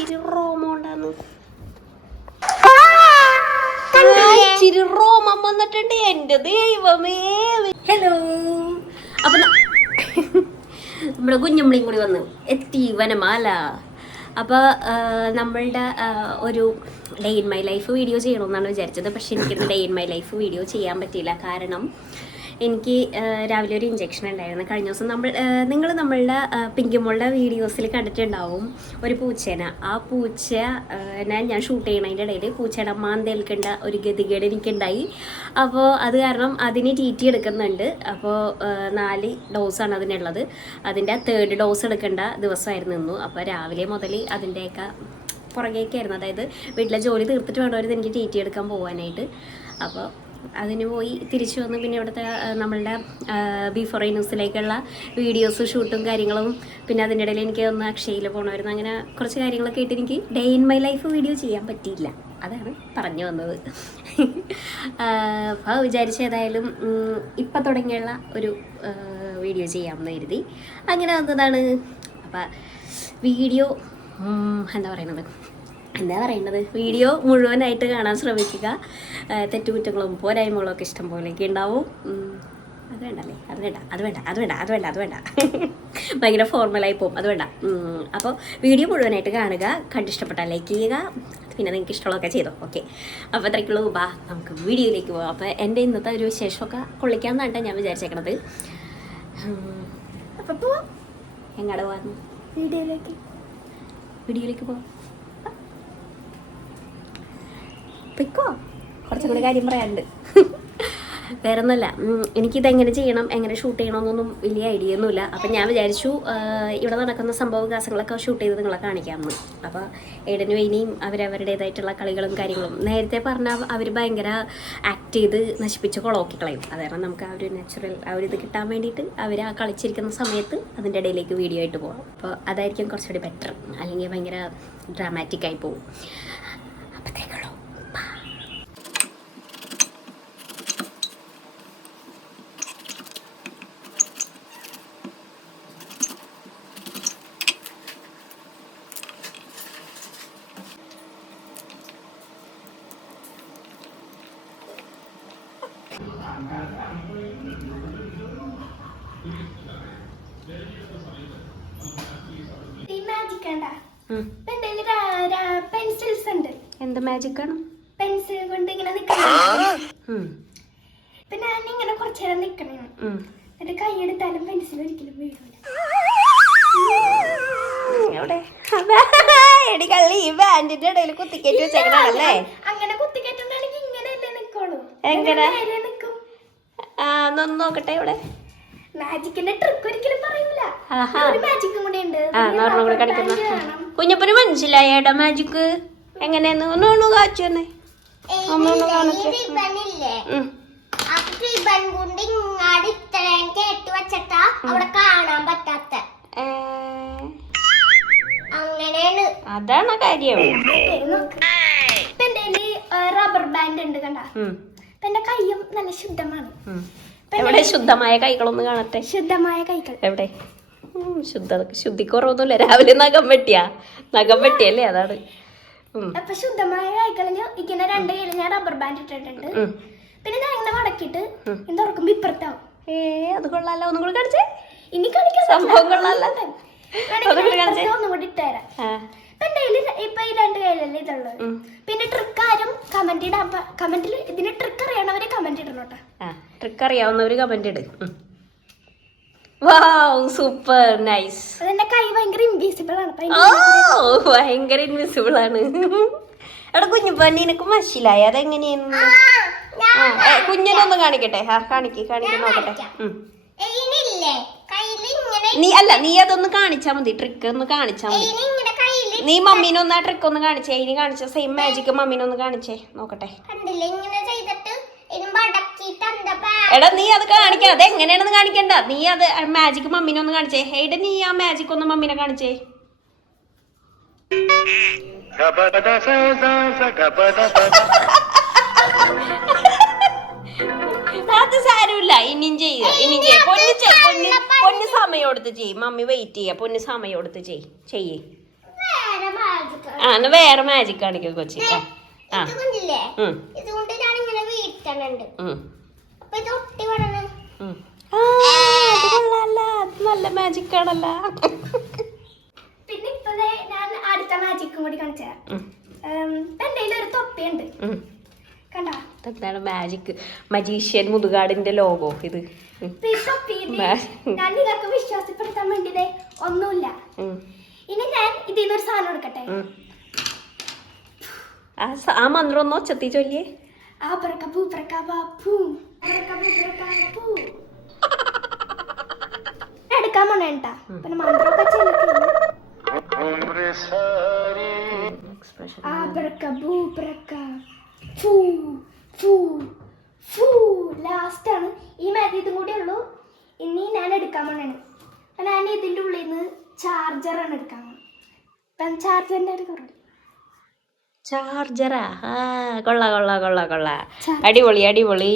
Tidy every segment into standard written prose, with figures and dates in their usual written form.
ഇച്ചിരി റോമുണ്ടാന്ന്, ഇച്ചിരി റോമം വന്നിട്ടുണ്ട്. എൻ്റെ ദൈവമേ. ഹലോ, അപ്പൊ നമ്മുടെ കുഞ്ഞുമ്പിളിയും കൂടി വന്നു എത്തി വനമാല. അപ്പോൾ നമ്മളുടെ ഒരു day in my life video ചെയ്യണമെന്നാണ് വിചാരിച്ചത്. പക്ഷെ എനിക്കിന്ന് day in my life video ചെയ്യാൻ പറ്റിയില്ല. കാരണം എനിക്ക് രാവിലെ ഒരു ഇഞ്ചക്ഷൻ ഉണ്ടായിരുന്നു. കഴിഞ്ഞ ദിവസം നിങ്ങൾ നമ്മളുടെ പിങ്കിമോളുടെ വീഡിയോസിൽ കണ്ടിട്ടുണ്ടാവും ഒരു പൂച്ചേനെ. ആ പൂച്ചനെ ഞാൻ ഷൂട്ട് ചെയ്യണതിൻ്റെ ഇടയിൽ പൂച്ചയുടെ മാന്തേൽക്കേണ്ട ഒരു ഗതികേട് എനിക്കുണ്ടായി. അപ്പോൾ അത് കാരണം അതിന് TT എടുക്കുന്നുണ്ട്. അപ്പോൾ 4 ഡോസാണ് അതിനുള്ളത്. അതിൻ്റെ 3rd ഡോസ് എടുക്കേണ്ട ദിവസമായിരുന്നു. അപ്പോൾ രാവിലെ മുതൽ അതിൻ്റെയൊക്കെ പുറകേക്കായിരുന്നു. അതായത് വീട്ടിലെ ജോലി തീർത്തിട്ട് വേണമായിരുന്നു എനിക്ക് TT എടുക്കാൻ പോകാനായിട്ട്. അപ്പോൾ അതിന് പോയി തിരിച്ചു വന്ന് പിന്നെ ഇവിടുത്തെ നമ്മളുടെ ബിഫോർ ന്യൂസിലേക്കുള്ള വീഡിയോസ് ഷൂട്ടും കാര്യങ്ങളും, പിന്നെ അതിൻ്റെ ഇടയിൽ എനിക്ക് ഒന്ന് അക്ഷയയിൽ പോകണമായിരുന്നു. അങ്ങനെ കുറച്ച് കാര്യങ്ങളൊക്കെ ആയിട്ട് എനിക്ക് day in my life video ചെയ്യാൻ പറ്റിയില്ല. അതാണ് പറഞ്ഞു വന്നത്. അപ്പോൾ വിചാരിച്ച ഏതായാലും ഇപ്പം തുടങ്ങിയുള്ള ഒരു വീഡിയോ ചെയ്യാമെന്ന് കരുതി അങ്ങനെ വന്നതാണ്. അപ്പം വീഡിയോ എന്താ പറയുന്നത് വീഡിയോ മുഴുവനായിട്ട് കാണാൻ ശ്രമിക്കുക. തെറ്റുകുറ്റങ്ങളും പോരായ്മകളും ഒക്കെ ഇഷ്ടം പോലെയൊക്കെ ഉണ്ടാവും. അത് വേണ്ട ഭയങ്കര ഫോർമലായി പോകും, അത് വേണ്ട. അപ്പോൾ വീഡിയോ മുഴുവനായിട്ട് കാണുക, കണ്ടിഷ്ടപ്പെട്ടാൽ ലൈക്ക് ചെയ്യുക, പിന്നെ നിങ്ങൾക്ക് ഇഷ്ടമുള്ളതൊക്കെ ചെയ്തോ. ഓക്കെ, അപ്പോൾ അത്രയ്ക്കുള്ളൂ. ബാ നമുക്ക് വീഡിയോയിലേക്ക് പോകാം. അപ്പോൾ എൻ്റെ ഇന്നത്തെ ഒരു വിശേഷമൊക്കെ കൊള്ളിക്കാമെന്നാണ് ഞാൻ വിചാരിച്ചേക്കണത്. അപ്പോൾ പോവാം. എങ്ങോട്ട് പോകാം? വീഡിയോയിലേക്ക് പോവാം. പിക്കോ കുറച്ചും കൂടി കാര്യം പറയാനുണ്ട്. വേറെ ഒന്നുമല്ല, എനിക്കിതെങ്ങനെ ചെയ്യണം, എങ്ങനെ ഷൂട്ട് ചെയ്യണമെന്നൊന്നും വലിയ ഐഡിയ ഒന്നുമില്ല. അപ്പം ഞാൻ വിചാരിച്ചു ഇവിടെ നടക്കുന്ന സംഭവവികാസങ്ങളൊക്കെ ഷൂട്ട് ചെയ്ത് നിങ്ങളെ കാണിക്കാമെന്ന്. അപ്പോൾ ഏടനും ഇനിയും അവരവരുടേതായിട്ടുള്ള കളികളും കാര്യങ്ങളും നേരത്തെ പറഞ്ഞാൽ അവർ ഭയങ്കര ആക്ട് ചെയ്ത് നശിപ്പിച്ച് കൊളോക്കി കളയും. അത് കാരണം നമുക്ക് ആ ഒരു നാച്ചുറൽ ആ ഒരു ഇത് കിട്ടാൻ വേണ്ടിയിട്ട് അവർ ആ കളിച്ചിരിക്കുന്ന സമയത്ത് അതിൻ്റെ ഇടയിലേക്ക് വീഡിയോ ആയിട്ട് പോകാം. അപ്പോൾ അതായിരിക്കും കുറച്ചുകൂടി ബെറ്റർ. അല്ലെങ്കിൽ ഭയങ്കര ഡ്രാമാറ്റിക്കായി പോകും. അപ്പോഴത്തേക്കുള്ളൂ. പെൻസിൽസ് ഉണ്ട്. എന്ത് മാജിക് ആണ്? പെൻസിൽ കൊണ്ട് ഇങ്ങനെ നിക്കണം. പിന്നെ ഞാനിങ്ങനെ കുറച്ചു നേരം നിക്കണേ. എന്നിട്ട് കൈയെടുത്താലും പെൻസിൽ ഒരിക്കലും വീഴൂല. ഇടയിൽ കുത്തിക്കേറ്റി വെച്ചേക്കണല്ലേ? അങ്ങനെ കുത്തിക്കേറ്റുണ്ടെങ്കിൽ ഇങ്ങനെയല്ലേ നിക്കോളൂ. എങ്ങനെ നിക്കും? ഒന്ന് നോക്കട്ടെ. ഇവിടെ മാജിക്കിന്റെ ട്രിക്ക് ഒരിക്കലും പറയൂല. ഒരു മാജിക്കും കൂടെ ഉണ്ട്. കുഞ്ഞപ്പന് മനസ്സിലായേട്ടാ മാജിക്ക് എങ്ങനെയാന്ന്? ഒന്നൊന്ന് കാച്ചു തന്നെ. അതാണ് കാര്യം. റബ്ബർ ബാൻഡ് ഉണ്ട് കണ്ട. എന്റെ കൈയും നല്ല ശുദ്ധമാണ്. എവിടെ ശുദ്ധമായ കൈകളൊന്ന് കാണട്ടെ. ശുദ്ധമായ കൈകൾ എവിടെ? ശുദ്ധിക്കുറവൊന്നുമില്ല. രാവിലെ നഖം വെട്ടിയല്ലേ? അതാണ്. അപ്പൊ ശുദ്ധമായ കൈകളില് ഇങ്ങനെ 2 കൈയിൽ ഞാൻ റബ്ബർ ബാൻഡ് ഇട്ടിട്ടുണ്ട്. പിന്നെ ഞാൻ ഇങ്ങനെ മടക്കിട്ട് തുറക്കുമ്പോ ഇപ്പുറത്താവും. അത് കൊള്ളാലോ. ഒന്നും കൂടി കാണിച്ചേ. ഇനി കാണിക്കാൻ സംഭവം കൊള്ളാലോ. ഒന്നും കൂടി ഇട്ടുതരാം. ഇപ്പൊ ഈ 2 കൈയിലല്ലേ ഇതുള്ളത്. പിന്നെ ട്രിക്ക് ആരും കമന്റിൽ ഇതിന് ട്രിക്ക് അറിയണവരെ കമന്റ് ഇടണോട്ടാ. ട്രിക്ക് അറിയാവുന്നവര് കമന്റ് ഇട്. വാവ്, സൂപ്പർ നൈസ്. അതെന്റെ കൈ ഭയങ്കര ഇൻവിസിബിൾ ആണ്. ഭയങ്കര ഇൻവിസിബിൾ ആണ്. എടാ കുഞ്ഞുപ്പന്നി നിനക്ക് മനസ്സിലായി അതെങ്ങനെയാന്ന്? കുഞ്ഞിനൊന്ന് കാണിക്കട്ടെ. കാണിക്ക് നോക്കട്ടെ. നീ അതൊന്ന് കാണിച്ചാ മതി. ട്രിക്ക് ഒന്ന് കാണിച്ചാ മതി. നീ മമ്മീനൊന്ന് ആ ട്രിക്ക് ഒന്ന് കാണിച്ചേ. ഇനി കാണിച്ച സെയിം മാജിക് മമ്മീനൊന്ന് കാണിച്ചേ നോക്കട്ടെ. എടാ നീ അത് കാണിക്കാം. അത് എങ്ങനെയാണെന്ന് കാണിക്കണ്ട. നീ അത് മാജിക് മമ്മീനൊന്ന് കാണിച്ചേ. ഹേഡ് നീ ആ മാജിക് ഒന്ന് മമ്മീനെ കാണിച്ചേ. അത് സാരമില്ല. ഇനിയും ചെയ്യ. പൊന്ന് സമയം എടുത്ത് ചെയ്യ്. മമ്മി വെയിറ്റ് ചെയ്യ. പൊന്ന് സമയം എടുത്ത് ചെയ്യേ. ആ എന്നാ വേറെ മാജിക് കാണിക്കോ കൊച്ചി. ആ ഇതുകൊണ്ടിട്ടാണ് ഇങ്ങനെ വീഴ്ത്തണുണ്ട്. അപ്പൊ ഇത് ഒട്ടി വേണം. അത് നല്ല മാജിക് ആണല്ലോ. പിന്നെ ഇപ്പഴേ ഞാൻ അടുത്ത മാജിക്കും കൂടി കാണിച്ചു തരാം. എന്റെ ഒരു തൊപ്പിയുണ്ട് കണ്ടോ? എന്താണ് മാജിക്? മജീഷ്യൻ മുതുകാടിന്റെ ലോഗോ ഇത്. ഞാൻ നിങ്ങൾക്ക് വിശ്വാസപ്പെടുത്താൻ വേണ്ടിയത് ഒന്നുമില്ല. ഇനി ഞാൻ ഇതിന്നൊരു സാധനം എടുക്കട്ടെ. ആ മന്ത്രം ഒന്ന് ഒച്ചത്തി ചൊല്ലിയേ. എടുക്കാൻ പോണേട്ടാ. പിന്നെ മന്ത്രമൊക്കെ ലാസ്റ്റ് ആണ് ഈ മതി. ഇതും കൂടെ ഉള്ളൂ. ഇനി ഞാൻ എടുക്കാൻ പോണേണ്. ഞാൻ ഇതിന്റെ ഉള്ളിൽ നിന്ന് ചാർജറാണ് എടുക്കാൻ പോകുന്നത്. ചാർജറിന്റെ ഒരു കുറവ്. ചാർജറാ? കൊള്ളാ കൊള്ളാ കൊള്ളാ കൊള്ളാ. അടിപൊളി അടിപൊളി.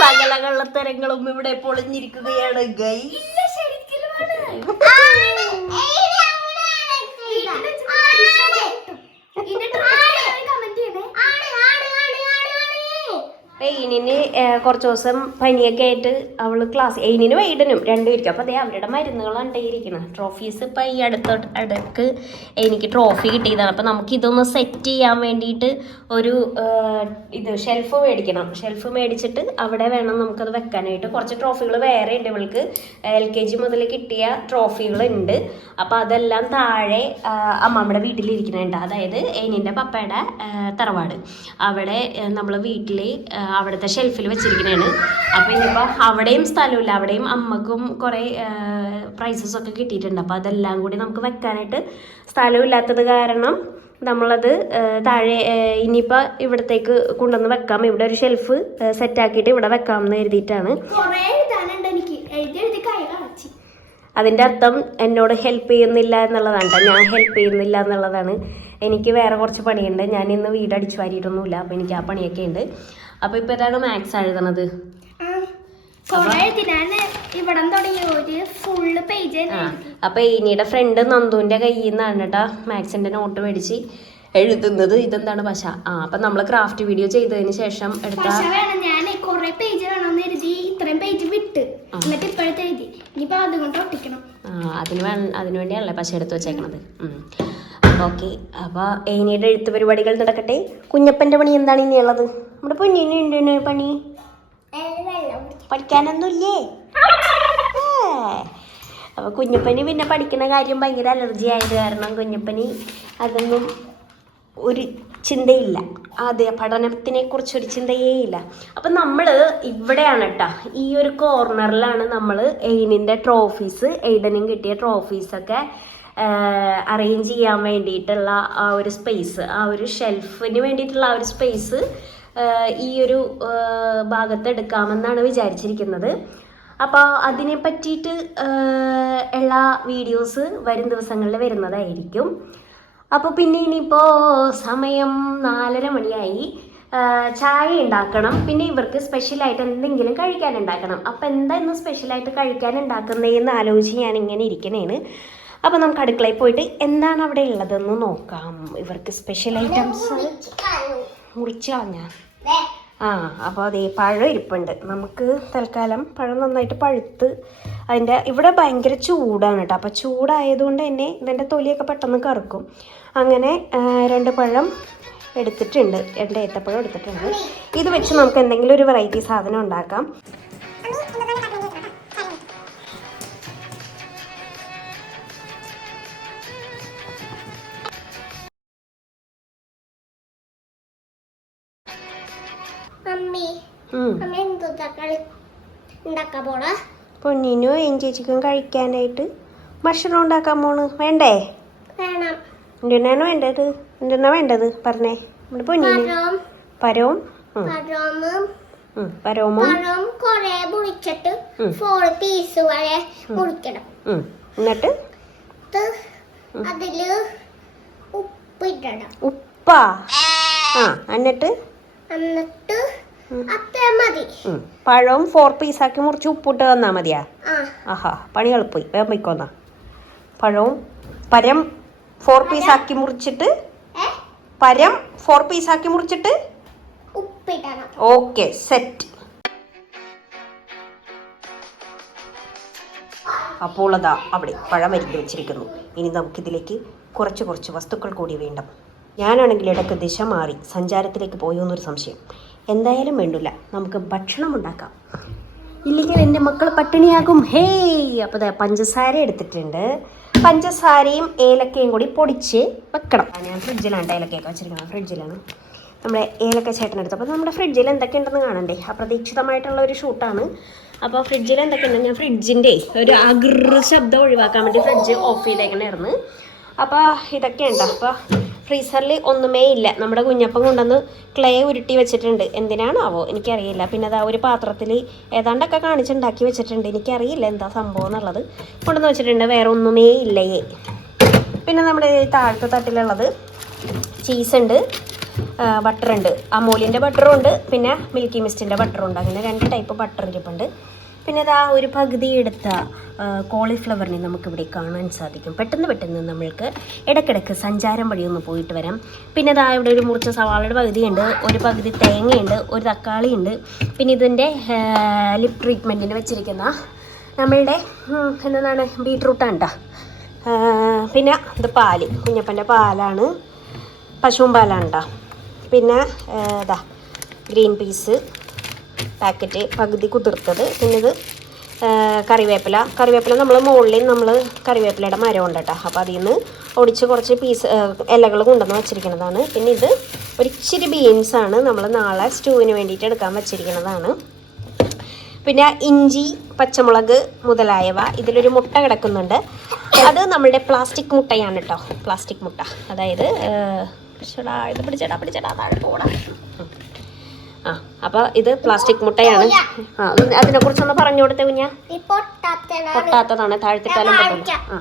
സകല കള്ളത്തരങ്ങളും ഇവിടെ പൊളിഞ്ഞിരിക്കുകയാണ് ഗൈസ്. എയിനിന് കുറച്ച് ദിവസം പനിയൊക്കെ ആയിട്ട് അവള് എയിനിനും എയ്ഡനും രണ്ടുപേരിക്കും. അപ്പോൾ അതേ അവരുടെ മരുന്നുകളാണ് ഇരിക്കുന്നത്. ട്രോഫീസ് ഇപ്പം ഈ അടുക്ക് എനിക്ക് ട്രോഫി കിട്ടിയതാണ്. അപ്പോൾ നമുക്ക് ഇതൊന്ന് സെറ്റ് ചെയ്യാൻ വേണ്ടിയിട്ട് ഒരു ഷെൽഫ് മേടിക്കണം. ഷെൽഫ് മേടിച്ചിട്ട് അവിടെ വേണം നമുക്കത് വെക്കാനായിട്ട്. കുറച്ച് ട്രോഫികൾ വേറെ ഉണ്ട്. ഇവൾക്ക് LKG മുതൽ കിട്ടിയ ട്രോഫികളുണ്ട്. അപ്പോൾ അതെല്ലാം താഴെ അമ്മമ്മയുടെ വീട്ടിലിരിക്കുന്നുണ്ട്. അതായത് എയിനിൻ്റെ പപ്പയുടെ തറവാട്. അവിടെ നമ്മൾ വീട്ടിൽ അവിടുത്തെ ഷെൽഫിൽ വെച്ചിരിക്കുന്നതാണ്. അപ്പോൾ ഇനിയിപ്പോൾ അവിടെയും സ്ഥലമില്ല. അവിടെയും അമ്മക്കും കുറേ പ്രൈസസ് ഒക്കെ കിട്ടിയിട്ടുണ്ട്. അപ്പോൾ അതെല്ലാം കൂടി നമുക്ക് വെക്കാനായിട്ട് സ്ഥലമില്ലാത്തത് കാരണം നമ്മളത് താഴെ ഇനിയിപ്പോൾ ഇവിടത്തേക്ക് കൊണ്ടുവന്ന് വെക്കാം. ഇവിടെ ഒരു ഷെൽഫ് സെറ്റാക്കിയിട്ട് ഇവിടെ വെക്കാമെന്ന് കരുതിയിട്ടാണ്. അതിൻ്റെ അർത്ഥം എന്നോട് ഹെൽപ്പ് ചെയ്യുന്നില്ല എന്നുള്ളതാണ്. ഞാൻ ഹെൽപ്പ് ചെയ്യുന്നില്ല എന്നുള്ളതാണ്. എനിക്ക് വേറെ കുറച്ച് പണിയുണ്ട്. ഞാൻ ഇന്ന് വീട് അടിച്ചു വാരിയിട്ടൊന്നുമില്ല. അപ്പോൾ എനിക്ക് ആ പണിയൊക്കെ ഉണ്ട്. അപ്പോൾ ഇപ്പോൾ ഏതാണ് മാത്സ് എഴുതണത്? അപ്പോൾ ഇനിയുടെ ഫ്രണ്ട് നന്ദുവിൻ്റെ കയ്യിൽ നിന്നാണ് കേട്ടോ മാത്സിൻ്റെ നോട്ട് മേടിച്ച് എഴുതുന്നത്. ഇതെന്താണ് പശ? അപ്പം നമ്മൾ ക്രാഫ്റ്റ് വീഡിയോ ചെയ്തതിന് ശേഷം എടുത്ത അതിനു വേണ്ടിയാണല്ലേ പശ എടുത്ത് വെച്ചേക്കണത്. ഓക്കെ, അപ്പോൾ ഏനിയുടെ എഴുത്ത് പരിപാടികൾ നടക്കട്ടെ. കുഞ്ഞപ്പൻ്റെ പണി എന്താണ് ഇനിയുള്ളത്? നമ്മുടെ പൊന്നിന് പണി പഠിക്കാനൊന്നുമില്ലേ? അപ്പോൾ കുഞ്ഞപ്പന് പിന്നെ പഠിക്കുന്ന കാര്യം ഭയങ്കര അലർജി ആയത് കാരണം കുഞ്ഞപ്പന് അതൊന്നും ഒരു ചിന്തയില്ല. അതെ, പഠനത്തിനെ കുറിച്ചൊരു ചിന്തയേ ഇല്ല. അപ്പം നമ്മൾ ഇവിടെയാണ് കേട്ടോ, ഈ ഒരു കോർണറിലാണ് നമ്മൾ എയിനിൻ്റെ ട്രോഫീസ്, എയ്ഡനും കിട്ടിയ ട്രോഫീസൊക്കെ അറേഞ്ച് ചെയ്യാൻ വേണ്ടിയിട്ടുള്ള ആ ഒരു സ്പേസ്, ആ ഒരു ഷെൽഫിന് വേണ്ടിയിട്ടുള്ള ആ ഒരു സ്പേസ് ഈ ഒരു ഭാഗത്ത് എടുക്കാമെന്നാണ് വിചാരിച്ചിരിക്കുന്നത്. അപ്പോൾ അതിനെ പറ്റിയിട്ട് ഉള്ള വീഡിയോസ് വരും ദിവസങ്ങളിൽ വരുന്നതായിരിക്കും. അപ്പോൾ പിന്നെ ഇനിയിപ്പോൾ സമയം 4:30 മണിയായി. ചായ ഉണ്ടാക്കണം, പിന്നെ ഇവർക്ക് സ്പെഷ്യലായിട്ട് എന്തെങ്കിലും കഴിക്കാൻ ഉണ്ടാക്കണം. അപ്പോൾ എന്താ ഇന്ന് സ്പെഷ്യലായിട്ട് കഴിക്കാൻ ഉണ്ടാക്കുന്നതെന്ന് ആലോചിച്ച് ഞാനിങ്ങനെ ഇരിക്കണേന്. അപ്പോൾ നമുക്ക് അടുക്കളയിൽ പോയിട്ട് എന്താണ് അവിടെ ഉള്ളതെന്ന് നോക്കാം. ഇവർക്ക് സ്പെഷ്യൽ ഐറ്റംസ് മുറിച്ച് കളഞ്ഞാൽ അപ്പോൾ അതേ പഴം ഇരിപ്പുണ്ട്. നമുക്ക് തൽക്കാലം പഴം നന്നായിട്ട് പഴുത്ത് അതിൻ്റെ ഇവിടെ ഭയങ്കര ചൂടാണ് കേട്ടോ. അപ്പോൾ ചൂടായതുകൊണ്ട് തന്നെ ഇതിൻ്റെ തൊലിയൊക്കെ പെട്ടെന്ന് കറുക്കും. അങ്ങനെ 2 പഴം എടുത്തിട്ടുണ്ട്, 2 ഏത്തപ്പഴം എടുത്തിട്ടുണ്ട്. ഇത് വെച്ച് നമുക്ക് എന്തെങ്കിലും ഒരു വെറൈറ്റി സാധനം ഉണ്ടാക്കാം. പൊന്നിനും ചേച്ചിക്കും കഴിക്കാനായിട്ട് ഭക്ഷണം ഉണ്ടാക്കാൻ പോണ്. വേണ്ടേ? എന്തിനാണ് വേണ്ടത്? എന്തിനാ വേണ്ടത് പറഞ്ഞേ. നമ്മുടെ പൊന്നിന് പരവും പരവും മുറിച്ചിട്ട് 4 പീസ് വരെ മുറിക്കണം. എന്നിട്ട് അതില് ഉപ്പാ ആ എന്നിട്ട് പഴവും 4 പീസാക്കി മുറിച്ച് ഉപ്പിട്ട് തന്നാ മതിയാ? ആഹാ പണി എളുപ്പമായി, വേഗം വയ്ക്കോന്നാ. പഴവും പരം 4 പീസാക്കി മുറിച്ചിട്ട് പരം 4 പീസാക്കി മുറിച്ചിട്ട് ഓക്കെ സെറ്റ്. അപ്പോൾ അതാ അവിടെ പഴം അരിഞ്ഞു വെച്ചിരിക്കുന്നു. ഇനി നമുക്കിതിലേക്ക് കുറച്ച് വസ്തുക്കൾ കൂടി വേണ്ട. ഞാനാണെങ്കിൽ ഇടയ്ക്ക് ദിശ മാറി സഞ്ചാരത്തിലേക്ക് പോയോ എന്നൊരു സംശയം. എന്തായാലും വേണ്ടില്ല, നമുക്ക് ഭക്ഷണം ഉണ്ടാക്കാം, ഇല്ലെങ്കിൽ എൻ്റെ മക്കൾ പട്ടിണിയാകും. ഹേയ് അപ്പോൾ പഞ്ചസാര എടുത്തിട്ടുണ്ട്. പഞ്ചസാരയും ഏലക്കയും കൂടി പൊടിച്ച് വെക്കണം. ഞാൻ ഫ്രിഡ്ജിലാണ് ഏലക്കയൊക്കെ വെച്ചിരിക്കുന്നത്. ഫ്രിഡ്ജിലാണ് നമ്മുടെ ഏലക്ക ചേട്ടനെടുത്ത്. അപ്പോൾ നമ്മുടെ ഫ്രിഡ്ജിൽ എന്തൊക്കെയുണ്ടെന്ന് കാണണ്ടേ? അപ്രതീക്ഷിതമായിട്ടുള്ള ഒരു ഷൂട്ടാണ്. അപ്പോൾ ഫ്രിഡ്ജിൽ എന്തൊക്കെയുണ്ട്, ഞാൻ ഫ്രിഡ്ജിൻ്റെ ഒരു ശബ്ദം ഒഴിവാക്കാൻ വേണ്ടി ഫ്രിഡ്ജ് ഓഫ് ചെയ്തേക്കണായിരുന്നു. അപ്പോൾ ഇതൊക്കെയുണ്ട്. അപ്പോൾ ഫ്രീസറിൽ ഒന്നുമേ ഇല്ല. നമ്മുടെ കുഞ്ഞപ്പം കൊണ്ടുവന്ന് ക്ലേ ഉരുട്ടി വെച്ചിട്ടുണ്ട്. എന്തിനാണാവോ എനിക്കറിയില്ല. പിന്നെ അതാ ഒരു പാത്രത്തിൽ ഏതാണ്ടൊക്കെ കാണിച്ചുണ്ടാക്കി വെച്ചിട്ടുണ്ട്. എനിക്കറിയില്ല എന്താ സംഭവം എന്നുള്ളത്. കൊണ്ടുവന്ന് വെച്ചിട്ടുണ്ട്. വേറെ ഒന്നുമേ ഇല്ലയേ. പിന്നെ നമ്മുടെ താഴത്തെ തട്ടിലുള്ളത് ചീസുണ്ട്, ബട്ടറുണ്ട്. അമൂലിൻ്റെ ബട്ടറും ഉണ്ട്, പിന്നെ മിൽക്കി മിസ്റ്റിൻ്റെ ബട്ടറും ഉണ്ട്. അങ്ങനെ 2 ടൈപ്പ് ബട്ടർ ഇരിപ്പുണ്ട്. പിന്നെ അതാ ഒരു പകുതി എടുത്ത കോളിഫ്ലവറിനെ നമുക്കിവിടെ കാണാൻ സാധിക്കും. പെട്ടെന്ന് നമ്മൾക്ക് ഇടയ്ക്കിടയ്ക്ക് സഞ്ചാരം വഴി ഒന്ന് പോയിട്ട് വരാം. പിന്നെ അതാ ഇവിടെ ഒരു മുറിച്ച സവാളയുടെ പകുതിയുണ്ട്, ഒരു പകുതി തേങ്ങയുണ്ട്, ഒരു തക്കാളിയുണ്ട്. പിന്നെ ഇതിൻ്റെ ലിപ് ട്രീറ്റ്മെൻറ്റിന് വെച്ചിരിക്കുന്ന നമ്മളുടെ എന്താണ് ബീട്രൂട്ടാണ് കേട്ടോ. പിന്നെ ഇത് പാല്, കുഞ്ഞപ്പൻ്റെ പാലാണ്, പശുവും പാലാണ് കേട്ടോ. പിന്നെ ഇതാ ഗ്രീൻ പീസ് പാക്കറ്റ് പകുതി കുതിർത്തത്. പിന്നെ ഇത് കറിവേപ്പില നമ്മൾ മുകളിൽ കറിവേപ്പിലയുടെ മരം ഉണ്ട് കേട്ടോ. അപ്പോൾ അതിൽ നിന്ന് ഒടിച്ച് കുറച്ച് ഇലകൾ കൊണ്ടുവന്ന് വെച്ചിരിക്കുന്നതാണ്. പിന്നെ ഇത് ഒരിച്ചിരി ബീൻസാണ്, നമ്മൾ നാളെ സ്റ്റൂവിന് വേണ്ടിയിട്ട് എടുക്കാൻ വെച്ചിരിക്കുന്നതാണ്. പിന്നെ ഇഞ്ചി, പച്ചമുളക് മുതലായവ. ഇതിലൊരു മുട്ട കിടക്കുന്നുണ്ട്. അത് നമ്മളുടെ പ്ലാസ്റ്റിക് മുട്ടയാണ് കേട്ടോ. പ്ലാസ്റ്റിക് മുട്ട, അതായത് ഇത് പിടിച്ചടാ താഴെ പോടാ. അപ്പോൾ ഇത് പ്ലാസ്റ്റിക് മുട്ടയാണ്. അതിനെക്കുറിച്ചൊന്ന് പറഞ്ഞു കൊടുത്തേ കുഞ്ഞാ. പൊട്ടാത്തതാണ്, താഴ്ത്തിട്ടാലും പൊട്ടില്ല.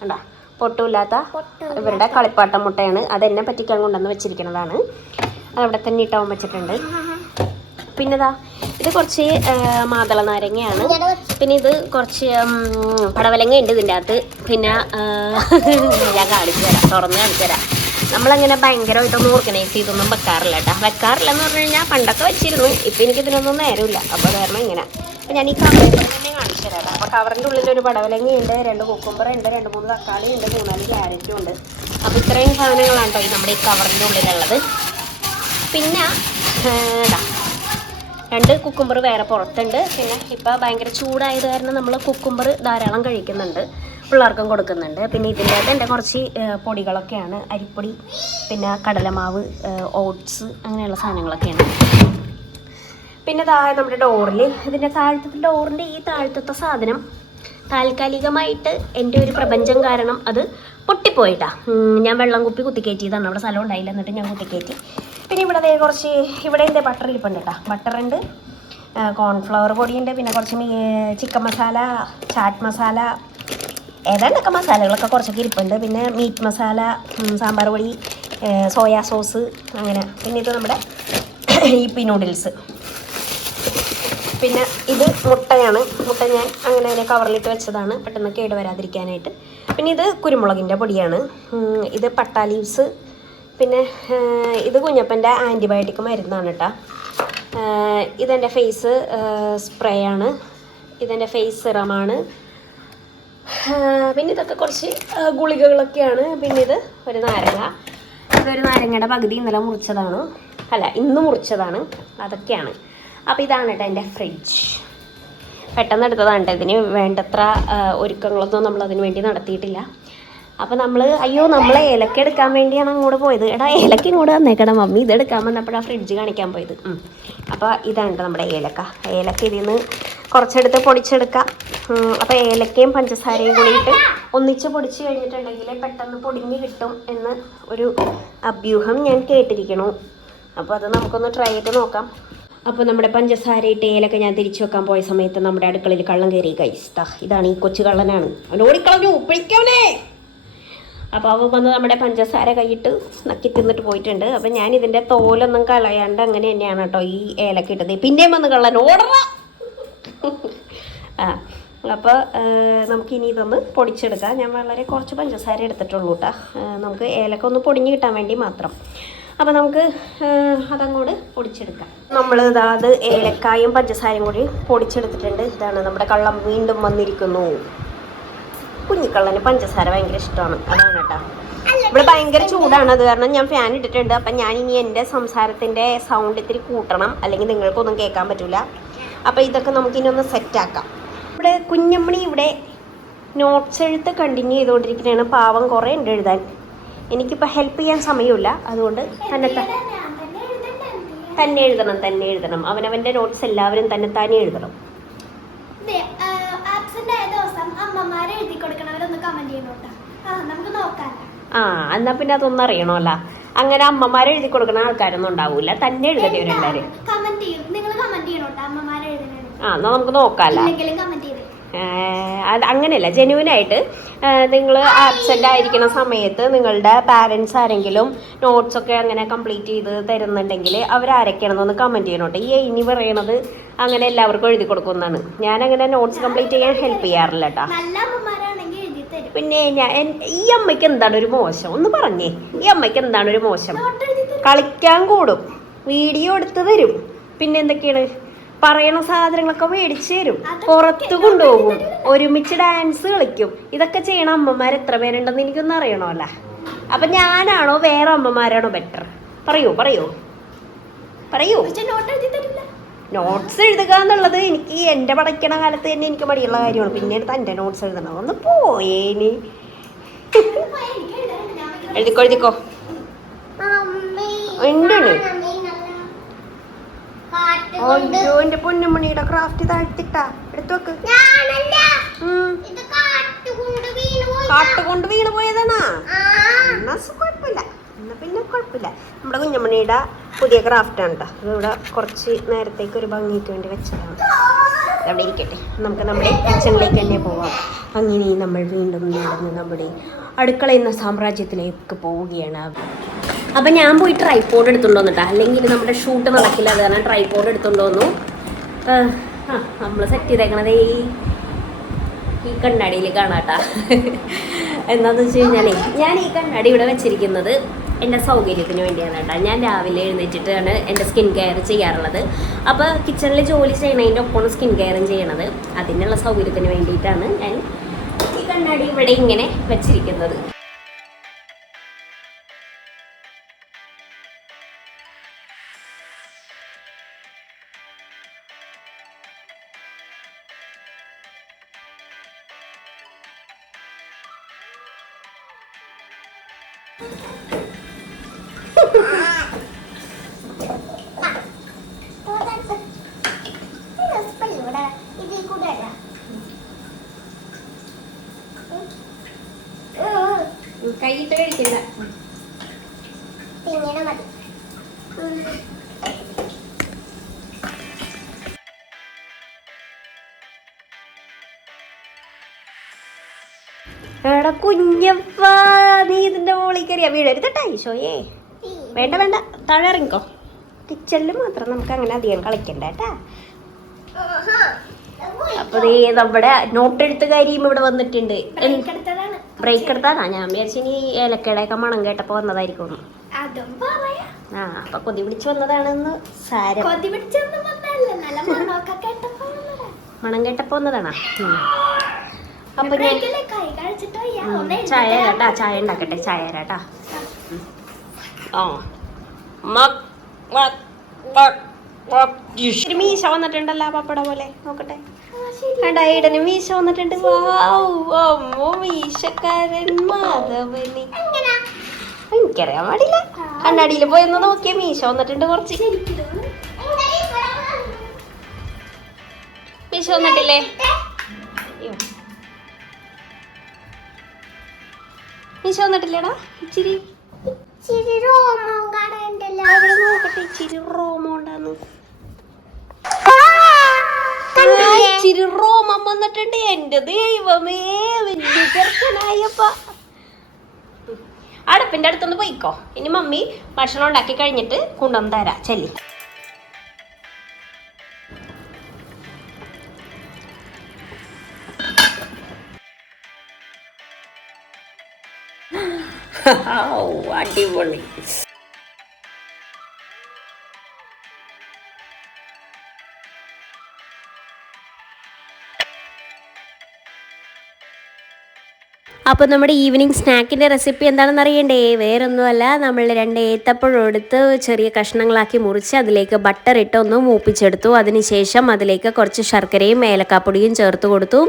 കണ്ടാ, പൊട്ടുമില്ലാത്ത ഇവരുടെ കളിപ്പാട്ട മുട്ടയാണ്. അതെന്നെ പറ്റിക്കാൻ കൊണ്ടുവന്ന് വെച്ചിരിക്കുന്നതാണ്. അതവിടെ തന്നെ ഇട്ടാൻ വെച്ചിട്ടുണ്ട്. പിന്നെ ഇത് കുറച്ച് മാതള നാരങ്ങയാണ്. പിന്നെ ഇത് കുറച്ച് പടവലങ്ങ ഉണ്ട് ഇതിൻ്റെ അകത്ത്. പിന്നെ ഞാൻ തുറന്ന് കാണിച്ചു തരാം. നമ്മളങ്ങനെ ഭയങ്കരമായിട്ടൊന്നും ഓർഗനൈസ് ചെയ്തൊന്നും വെക്കാറില്ലെന്ന് പറഞ്ഞു കഴിഞ്ഞാൽ പണ്ടൊക്കെ വെച്ചിരുന്നു. ഇപ്പം എനിക്കിതിനൊന്നും നേരമില്ല. അപ്പോൾ കാരണം ഇങ്ങനെ. അപ്പോൾ ഞാൻ ഈ കവറിൽ തന്നെ കാണിച്ചു തരാം. അപ്പോൾ കവറിൻ്റെ ഉള്ളിൽ ഒരു പടവലങ്ങയുണ്ട്, 2 കുക്കുംബർ ഉണ്ട്, 2-3 തക്കാളി ഉണ്ട്, 3-4 ക്യാരറ്റും ഉണ്ട്. അപ്പോൾ ഇത്രയും സാധനങ്ങളാണ് കേട്ടോ നമ്മുടെ ഈ കവറിൻ്റെ ഉള്ളിലുള്ളത്. പിന്നെ 2 കുക്കുംബർ വേറെ പുറത്തുണ്ട്. പിന്നെ ഇപ്പോൾ ഭയങ്കര ചൂടായത് കാരണം നമ്മൾ കുക്കുംബർ ധാരാളം കഴിക്കുന്നുണ്ട്, പിള്ളേർക്കും കൊടുക്കുന്നുണ്ട്. പിന്നെ ഇതിൻ്റെ അകത്ത് എൻ്റെ കുറച്ച് പൊടികളൊക്കെയാണ്, അരിപ്പൊടി, പിന്നെ കടലമാവ്, ഓട്സ്, അങ്ങനെയുള്ള സാധനങ്ങളൊക്കെയാണ്. പിന്നെ നമ്മുടെ ഡോറിൽ, ഇതിൻ്റെ ഡോറിൻ്റെ ഈ താഴത്തെ സാധനം താൽക്കാലികമായിട്ട് എൻ്റെ ഒരു പ്രപഞ്ചം കാരണം അത് പൊട്ടിപ്പോയിട്ടാ. ഞാൻ വെള്ളം കുപ്പി കുത്തിക്കയറ്റിയതാണ്, അവിടെ സ്ഥലം ഉണ്ടായില്ല, എന്നിട്ട് ഞാൻ കുത്തിക്കയറ്റി. പിന്നെ ഇവിടെ കുറച്ച് ഇവിടെ എൻ്റെ ബട്ടർ ഇരിപ്പുണ്ട് കേട്ടോ. ബട്ടറുണ്ട്, കോൺഫ്ലവർ പൊടിയുണ്ട്, പിന്നെ കുറച്ച് ചിക്കൻ മസാല, ചാറ്റ് മസാല, ഏതാണ്ടൊക്കെ മസാലകളൊക്കെ കുറച്ചൊക്കെ ഇരിപ്പുണ്ട്. പിന്നെ മീറ്റ് മസാല, സാമ്പാർ പൊടി, സോയാ സോസ്, അങ്ങനെ. പിന്നെ ഇത് നമ്മുടെ ഇപ്പി നൂഡിൽസ്. പിന്നെ ഇത് മുട്ടയാണ്. മുട്ട ഞാൻ അങ്ങനെ കവറിലിട്ട് വെച്ചതാണ്, പെട്ടെന്ന് കേട് വരാതിരിക്കാനായിട്ട്. പിന്നെ ഇത് കുരുമുളകിൻ്റെ പൊടിയാണ്. ഇത് പട്ട ലീവ്സ്. പിന്നെ ഇത് കുഞ്ഞപ്പൻ്റെ ആൻറ്റിബയോട്ടിക് മരുന്നാണ് കേട്ടോ. ഇതെൻ്റെ ഫേസ് സ്പ്രേ ആണ്. ഇതെൻ്റെ ഫേസ് സിറമാണ്. പിന്നെ ഇതൊക്കെ കുറച്ച് ഗുളികകളൊക്കെയാണ്. പിന്നെ ഇത് ഒരു നാരങ്ങ. ഇതൊരു നാരങ്ങയുടെ പകുതി ഇന്നലെ മുറിച്ചതാണ്, ഇന്ന് മുറിച്ചതാണ്. അതൊക്കെയാണ്. അപ്പോൾ ഇതാണ് കേട്ടോ എൻ്റെ ഫ്രിഡ്ജ്. പെട്ടെന്ന് എടുത്തതാണ് കേട്ടോ. ഇതിന് വേണ്ടത്ര ഒരുക്കങ്ങളൊന്നും നമ്മളതിന് വേണ്ടി നടത്തിയിട്ടില്ല. അപ്പോൾ നമ്മൾ ഏലക്ക എടുക്കാൻ വേണ്ടിയാണ് അങ്ങോട്ട് പോയത്. എടാ ഏലക്ക ഇങ്ങോട്ട് വന്നേക്കടാ മമ്മി, ഇതെടുക്കാൻ വന്നപ്പോഴാണ് ഫ്രിഡ്ജ് കാണിക്കാൻ പോയത്. അപ്പോൾ ഇതാണ് നമ്മുടെ ഏലക്ക ഇതിൽ നിന്ന് കുറച്ചെടുത്ത് പൊടിച്ചെടുക്കാം. അപ്പോൾ ഏലക്കയും പഞ്ചസാരയും കൂടിയിട്ട് ഒന്നിച്ച് പൊടിച്ച് കഴിഞ്ഞിട്ടുണ്ടെങ്കിൽ പെട്ടെന്ന് പൊടിഞ്ഞ് കിട്ടും എന്ന് ഒരു അഭ്യൂഹം ഞാൻ കേട്ടിരിക്കണു. അപ്പോൾ അത് നമുക്കൊന്ന് ട്രൈ ചെയ്ത് നോക്കാം. അപ്പോൾ നമ്മുടെ പഞ്ചസാര ഇട്ട് ഏലക്ക ഞാൻ തിരിച്ചു വെക്കാൻ പോയ സമയത്ത് നമ്മുടെ അടുക്കളയിൽ കള്ളം കയറി ഗൈസ്. ഇതാണ് ഈ കൊച്ചു കള്ളനാണ്, അവൻ ഓടിക്കളഞ്ഞു, പിടിക്കവനെ. അപ്പോൾ അവൻ വന്ന് നമ്മുടെ പഞ്ചസാര കൈയിട്ട് നക്കി തിന്നിട്ട് പോയിട്ടുണ്ട്. അപ്പം ഞാൻ ഇതിൻ്റെ തോലൊന്നും കളയാണ്ട് അങ്ങനെ തന്നെയാണ് കേട്ടോ ഈ ഏലക്ക ഇട്ടത്. പിന്നെയും വന്ന് കള്ളൻ ഓടറ. ആ അപ്പോൾ നമുക്കിനി ഇതൊന്ന് പൊടിച്ചെടുക്കാം. ഞാൻ വളരെ കുറച്ച് പഞ്ചസാര എടുത്തിട്ടുള്ളൂ കേട്ടോ, നമുക്ക് ഏലക്ക ഒന്ന് പൊടിഞ്ഞ് കിട്ടാൻ വേണ്ടി മാത്രം. അപ്പോൾ നമുക്ക് അതങ്ങോട്ട് പൊടിച്ചെടുക്കാം. നമ്മൾ അത് ഏലക്കായും പഞ്ചസാരയും കൂടി പൊടിച്ചെടുത്തിട്ടുണ്ട്. ഇതാണ് നമ്മുടെ കള്ളം വീണ്ടും വന്നിരിക്കുന്നു. കുഞ്ഞിക്കള്ളന് പഞ്ചസാര ഭയങ്കര ഇഷ്ടമാണ്, അതാണ് കേട്ടോ. ഇവിടെ ഭയങ്കര ചൂടാണ്, അത് കാരണം ഞാൻ ഫാൻ ഇട്ടിട്ടുണ്ട്. അപ്പം ഞാനിനി എൻ്റെ സംസാരത്തിൻ്റെ സൗണ്ട് ഇത്തിരി കൂട്ടണം, അല്ലെങ്കിൽ നിങ്ങൾക്കൊന്നും കേൾക്കാൻ പറ്റില്ല. അപ്പോൾ ഇതൊക്കെ നമുക്കിനി ഒന്ന് സെറ്റാക്കാം. ഇവിടെ കുഞ്ഞമ്മണി ഇവിടെ നോട്ട്സ് എഴുത്ത് കണ്ടിന്യൂ ചെയ്തുകൊണ്ടിരിക്കുന്നതാണ്. പാവം കുറേ ഉണ്ട് എഴുതാൻ. എനിക്കിപ്പോൾ ഹെൽപ്പ് ചെയ്യാൻ സമയമില്ല, അതുകൊണ്ട് തന്നെ എഴുതണം. അവനവൻ്റെ നോട്ട്സ് എല്ലാവരും തന്നെ എഴുതണം. എന്നാ പിന്നെ അതൊന്നും അറിയണമല്ലോ. അങ്ങനെ അമ്മമാരെ എഴുതി കൊടുക്കുന്ന ആൾക്കാരൊന്നും ഉണ്ടാവൂല, തന്നെ എഴുതേണ്ടി വരും എല്ലാവരും. എന്നാ നമുക്ക് നോക്കാല്ലോ. അത് അങ്ങനെയല്ല, ജെന്യുവനായിട്ട് നിങ്ങൾ ആബ്സെൻ്റ് ആയിരിക്കുന്ന സമയത്ത് നിങ്ങളുടെ പാരൻസ് ആരെങ്കിലും നോട്ട്സൊക്കെ അങ്ങനെ കംപ്ലീറ്റ് ചെയ്ത് തരുന്നുണ്ടെങ്കിൽ അവരാരൊക്കെയാണെന്നൊന്ന് കമൻറ്റ് ചെയ്യണോട്ടെ. ഇനി പറയണത് അങ്ങനെ എല്ലാവർക്കും എഴുതി കൊടുക്കുന്നതാണ്. ഞാനങ്ങനെ നോട്ട്സ് കംപ്ലീറ്റ് ചെയ്യാൻ ഹെൽപ്പ് ചെയ്യാറില്ല കേട്ടോ. പിന്നെ ഈ അമ്മയ്ക്ക് എന്താണ് ഒരു മോശം ഒന്ന് പറഞ്ഞേ. ഈ അമ്മയ്ക്ക് എന്താണ് ഒരു മോശം? കളിക്കാൻ കൂടും, വീഡിയോ എടുത്ത് തരും, പിന്നെ എന്തൊക്കെയാണ് പറയണ സാധനങ്ങളൊക്കെ മേടിച്ചു തരും, പുറത്ത് കൊണ്ടുപോകും, ഒരുമിച്ച് ഡാൻസ് കളിക്കും. ഇതൊക്കെ ചെയ്യണ അമ്മമാർ എത്ര പേരുണ്ടെന്ന് എനിക്കൊന്നും അറിയണമല്ല. അപ്പം ഞാനാണോ വേറെ അമ്മമാരാണോ ബെറ്റർ? പറയൂ. നോട്ട്സ് എഴുതുക എന്നുള്ളത് എനിക്ക് എൻ്റെ പഠിക്കണ കാലത്ത് തന്നെ എനിക്ക് മടിയുള്ള കാര്യമാണ്. പിന്നീട് തൻ്റെ നോട്ട്സ് എഴുതണം. ഒന്ന് പോയേനി. എഴുതിക്കോ ഉണ്ട്. അയ്യോ എന്റെ പൊന്നുമണിയുടെ ക്രാഫ്റ്റ് താഴ്ത്തിട്ടാ എടുത്തു വെക്ക്. കാട്ടുകൊണ്ട് വീണ് പോയതാണാ? എന്നാ കുഴപ്പമില്ല. നമ്മുടെ കുഞ്ഞമ്മണിയുടെ പുതിയ ക്രാഫ്റ്റാണ് കേട്ടോ. അതിവിടെ കുറച്ച് നേരത്തേക്ക് ഒരു ഭംഗിക്ക് വേണ്ടി വെച്ചതാണ്. അവിടെ ഇരിക്കട്ടെ, നമുക്ക് നമ്മുടെ കിച്ചണിലേക്ക് തന്നെ പോവാം. അങ്ങനെ നമ്മൾ വീണ്ടും നടന്ന് നമ്മുടെ അടുക്കള എന്ന സാമ്രാജ്യത്തിലേക്ക് പോവുകയാണ്. അപ്പം ഞാൻ പോയി ട്രൈപോഡ് എടുത്തുകൊണ്ട് വന്നിട്ടാ, അല്ലെങ്കിൽ നമ്മുടെ ഷൂട്ട് നടക്കില്ല. അത് കാരണം ട്രൈപോഡ് എടുത്തുകൊണ്ട് വന്നു. നമ്മൾ സെറ്റ് ചെയ്തേക്കണത് ഈ കണ്ണാടിയിൽ കാണാട്ടാ. എന്താണെന്ന് വെച്ച് കഴിഞ്ഞാലേ, ഞാൻ ഈ കണ്ണാടി ഇവിടെ വെച്ചിരിക്കുന്നത് എൻ്റെ സൗകര്യത്തിന് വേണ്ടിയാണ് കേട്ടോ. ഞാൻ രാവിലെ എഴുന്നേറ്റിട്ടാണ് എൻ്റെ സ്കിൻ കെയർ ചെയ്യാറുള്ളത്. അപ്പോൾ കിച്ചണിൽ ജോലി ചെയ്യണതിൻ്റെ ഒപ്പം സ്കിൻ കെയറും ചെയ്യണത്, അതിനുള്ള സൗകര്യത്തിന് വേണ്ടിയിട്ടാണ് ഞാൻ ഈ കണ്ണാടി ഇവിടെ ഇങ്ങനെ വെച്ചിരിക്കുന്നത്. കൈയിട്ട് കഴിക്കില്ല. എടാ കുഞ്ഞപ്പ, നീ ഇതിന്റെ മുകളിൽ കയറിയാ വീഴരുതട്ടാ. ഈശോയേ, വേണ്ട താഴെ ഇറങ്ങിക്കോ. കിച്ചണിൽ മാത്രം നമുക്ക് അങ്ങനെ അധികം കളിക്കണ്ട കേട്ടാ. അപ്പൊ നമ്മുടെ നോട്ടെഴുത്തുകാരിയും ഇവിടെ വന്നിട്ടുണ്ട്. ബ്രേക്ക് എടുത്താതാ? ഞാൻ വിചാരിച്ചു ഇനി ഏലക്കയുടെയൊക്കെ മണം കേട്ടപ്പോ വന്നതായിരിക്കും. അപ്പൊ കൊതി പിടിച്ച് വന്നതാണെന്ന് സാരം. മണം കേട്ടപ്പോ വന്നതാണാ? അപ്പൊ ഞാൻ ചായ കേട്ടാ, ചായ ഉണ്ടാക്കട്ടെ. ചായ കേട്ടാ. മീശ വന്നിട്ടുണ്ടല്ലോ പപ്പട പോലെ. നോക്കട്ടെ, ഇടന് മീശ വന്നിട്ടുണ്ട്. മീശക്കാരൻ മാധവന് എനിക്കറിയാൻ പാടില്ല. കണ്ണാടിയിൽ പോയെന്ന് നോക്കിയ മീശ വന്നിട്ടുണ്ട്. കുറച്ച് മീശ വന്നിട്ടില്ലേ? മീശ വന്നിട്ടില്ലേടാ? ഇച്ചിരി നോക്കട്ടെ, ഇച്ചിരി റോമോണ്ടാന്ന്. ഇച്ചിരി റോമം വന്നിട്ടുണ്ട്. എന്റെ ദൈവമേ, വലിയ ചെറുക്കനായപ്പ. അടുപ്പിന്റെ അടുത്തൊന്ന് പോയിക്കോ. ഇനി മമ്മി ഭക്ഷണം ഉണ്ടാക്കി കഴിഞ്ഞിട്ട് കൊണ്ടുവന്ന് തരാം. ചെല്ലി. അടിപൊളി. അപ്പോൾ നമ്മുടെ ഈവനിങ് സ്നാക്കിൻ്റെ റെസിപ്പി എന്താണെന്ന് അറിയണ്ടേ? വേറൊന്നുമല്ല, നമ്മൾ 2 ഏത്തപ്പഴം എടുത്ത് ചെറിയ കഷ്ണങ്ങളാക്കി മുറിച്ച് അതിലേക്ക് ബട്ടർ ഇട്ട് ഒന്ന് മൂപ്പിച്ചെടുത്തു. അതിനുശേഷം അതിലേക്ക് കുറച്ച് ശർക്കരയും ഏലക്കാപ്പൊടിയും ചേർത്ത് കൊടുത്തു.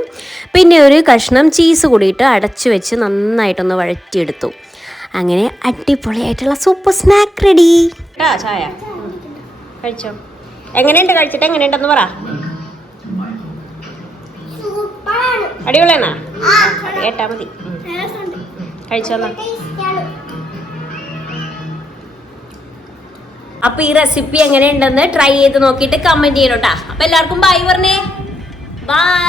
പിന്നെ ഒരു കഷ്ണം ചീസ് കൂടിയിട്ട് അടച്ചു വെച്ച് നന്നായിട്ടൊന്ന് വഴറ്റിയെടുത്തു. അങ്ങനെ അടിപൊളിയായിട്ടുള്ള സൂപ്പർ സ്നാക്ക് റെഡി. ചായ കഴിച്ചോ? എങ്ങനെയുണ്ട്? കഴിച്ചിട്ട് എങ്ങനെയുണ്ടെന്ന് പറ. അടിപൊളിയാണോ? കേട്ടാ മതി. കഴിച്ചോന്നാ. അപ്പൊ ഈ റെസിപ്പി എങ്ങനെയുണ്ടെന്ന് ട്രൈ ചെയ്ത് നോക്കിയിട്ട് കമന്റ് ചെയ്യണോട്ടാ. അപ്പൊ എല്ലാവർക്കും ബൈ പറഞ്ഞേ. ബൈ.